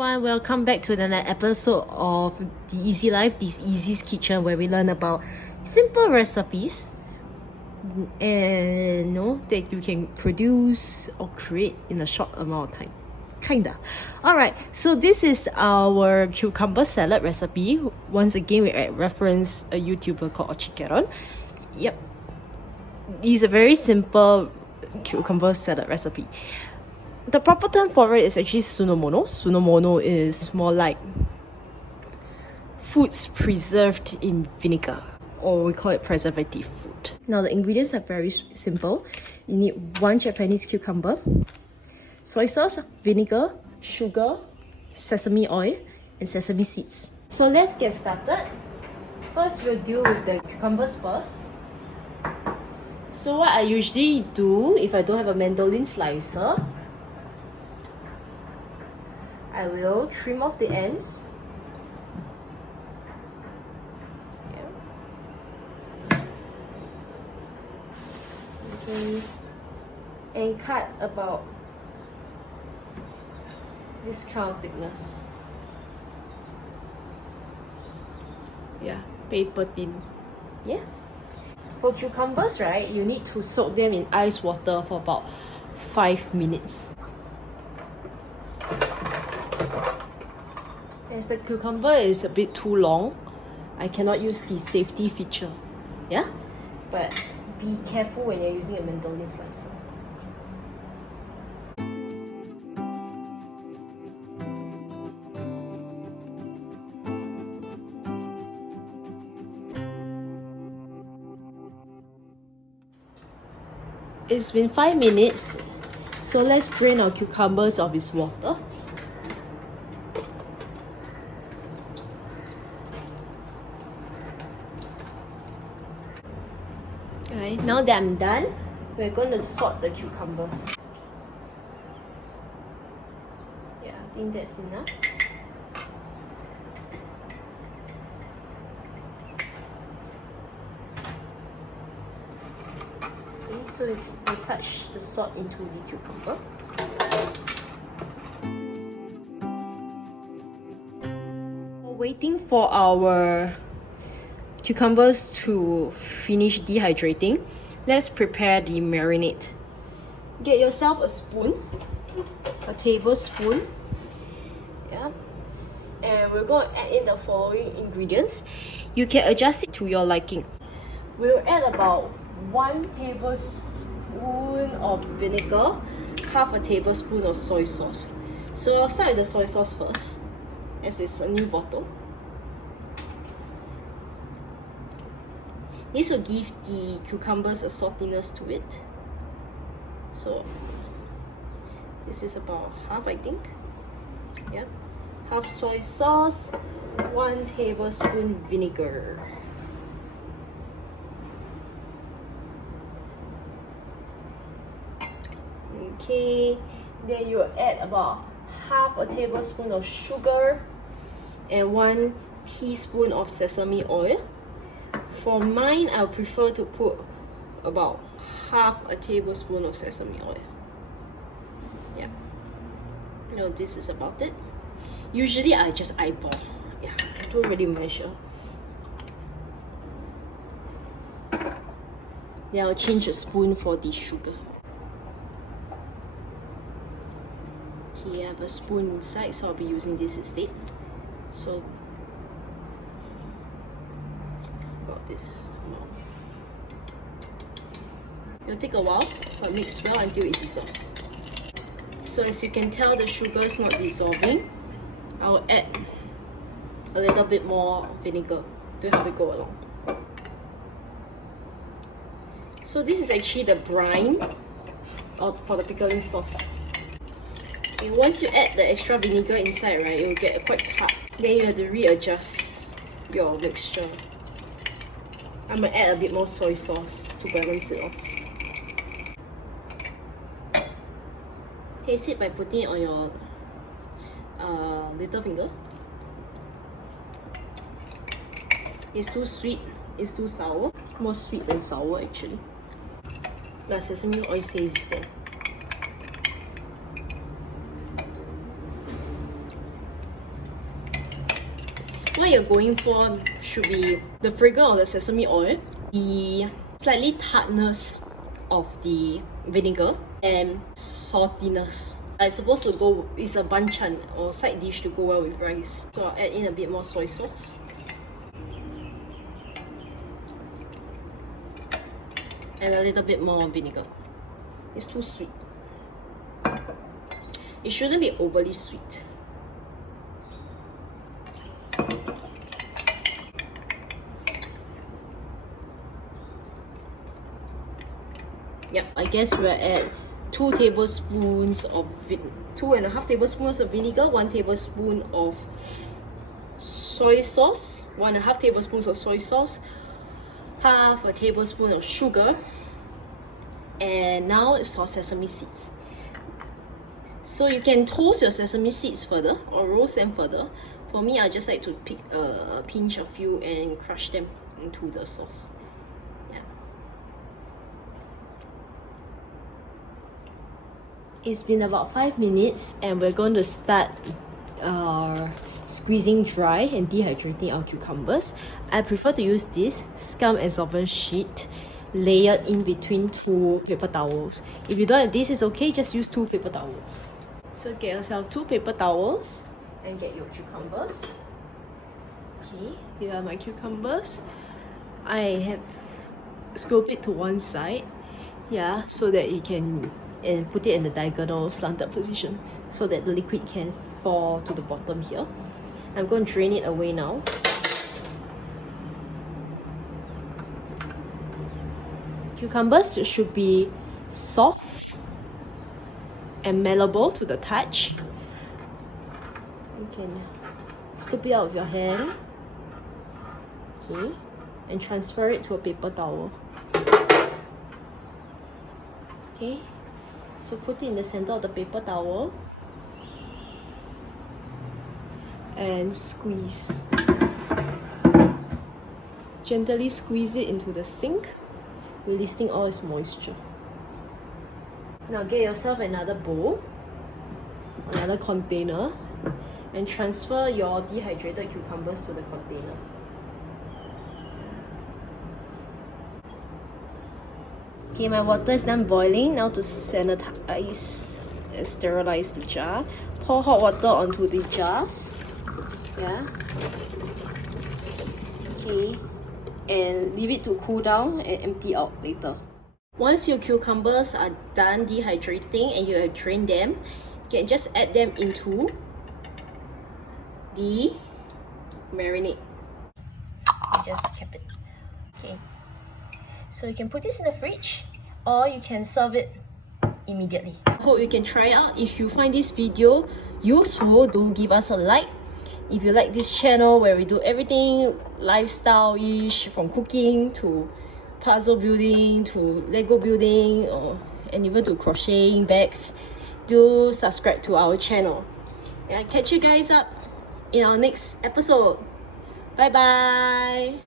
everyone, welcome back to another episode of The Easy Life, This Easy's Kitchen, where we learn about simple recipes and that you can produce or create in a short amount of time. Kinda. Alright, so this is our cucumber salad recipe. Once again, we reference a YouTuber called Ochikeron. Yep. It's a very simple cucumber salad recipe. The proper term for it is actually Sunomono. Sunomono is more like foods preserved in vinegar, or we call it preservative food. Now the ingredients are very simple. You need 1 Japanese cucumber, soy sauce, vinegar, sugar, sesame oil, and sesame seeds. So let's get started. First, we'll deal with the cucumbers first. So what I usually do if I don't have a mandolin slicer, I will trim off the ends. Okay. And cut about this kind of thickness. Yeah, paper thin. Yeah. For cucumbers, right, you need to soak them in ice water for about 5 minutes. As the cucumber is a bit too long, I cannot use the safety feature. Yeah? But be careful when you're using a mandolin slicer. It's been 5 minutes, so let's drain our cucumbers of its water. Alright, now that I'm done, we're going to salt the cucumbers. Yeah, I think that's enough. Okay, so we massage the salt into the cucumber. Waiting for our cucumbers to finish dehydrating, let's prepare the marinade. Get yourself a spoon, a tablespoon, yeah, and we're going to add in the following ingredients. You can adjust it to your liking. We'll add about 1 tablespoon of vinegar, half a tablespoon of soy sauce. So I'll start with the soy sauce first, as it's a new bottle. This will give the cucumbers a saltiness to it. So this is about half, I think. Yeah, half soy sauce, 1 tablespoon vinegar. Okay, then you add about half a tablespoon of sugar and 1 teaspoon of sesame oil. For mine, I'll prefer to put about half a tablespoon of sesame oil. Yeah. This is about it. Usually I just eyeball. Yeah, I don't really measure. Then I'll change a spoon for the sugar. Okay, I have a spoon inside, so I'll be using this instead. So this. It'll take a while, but mix well until it dissolves. So as you can tell, the sugar is not dissolving. I'll add a little bit more vinegar to help it go along. So this is actually the brine for the pickling sauce. And once you add the extra vinegar inside, right, it will get quite hard. Then you have to readjust your mixture. I'm going to add a bit more soy sauce to balance it off. Taste it by putting it on your little finger. It's too sweet, it's too sour. More sweet than sour actually. The sesame oil stays there. what you're going for should be the fragrance of the sesame oil, the slightly tartness of the vinegar, and saltiness. It's supposed to go, it's a banchan or side dish to go well with rice. So I'll add in a bit more soy sauce. And a little bit more vinegar. It's too sweet. It shouldn't be overly sweet. Yep, I guess we're at 2 tablespoons of 2.5 tablespoons of vinegar, 1 tablespoon of soy sauce, 1.5 tablespoons of soy sauce, half a tablespoon of sugar, and now it's our sesame seeds. So you can toast your sesame seeds further or roast them further. For me, I just like to pick a pinch a few and crush them into the sauce. It's been about 5 minutes and we're going to start squeezing dry and dehydrating our cucumbers. I prefer to use this scum absorbent sheet layered in between 2 paper towels. If you don't have this, it's okay, just use 2 paper towels. So get yourself 2 paper towels and get your cucumbers. Okay, here are my cucumbers. I have scoped it to one side, yeah, so that it can, and put it in the diagonal slanted position so that the liquid can fall to the bottom here. I'm going to drain it away now. Cucumbers should be soft and malleable to the touch. You can scoop it out with your hand, okay, and transfer it to a paper towel. Okay. So put it in the center of the paper towel and squeeze. Gently squeeze it into the sink, releasing all its moisture. Now get yourself another bowl, another container, and transfer your dehydrated cucumbers to the container. Okay, my water is done boiling. Now to sanitize and sterilize the jar, pour hot water onto the jars. Yeah. Okay. And leave it to cool down and empty out later. Once your cucumbers are done dehydrating and you have drained them, you can just add them into the marinade. Just cap it. Okay. So you can put this in the fridge or you can serve it immediately. Hope you can try it out. If you find this video useful, do give us a like. If you like this channel where we do everything lifestyle-ish, from cooking to puzzle building to Lego building, and even to crocheting bags, do subscribe to our channel. And I'll catch you guys up in our next episode. Bye bye!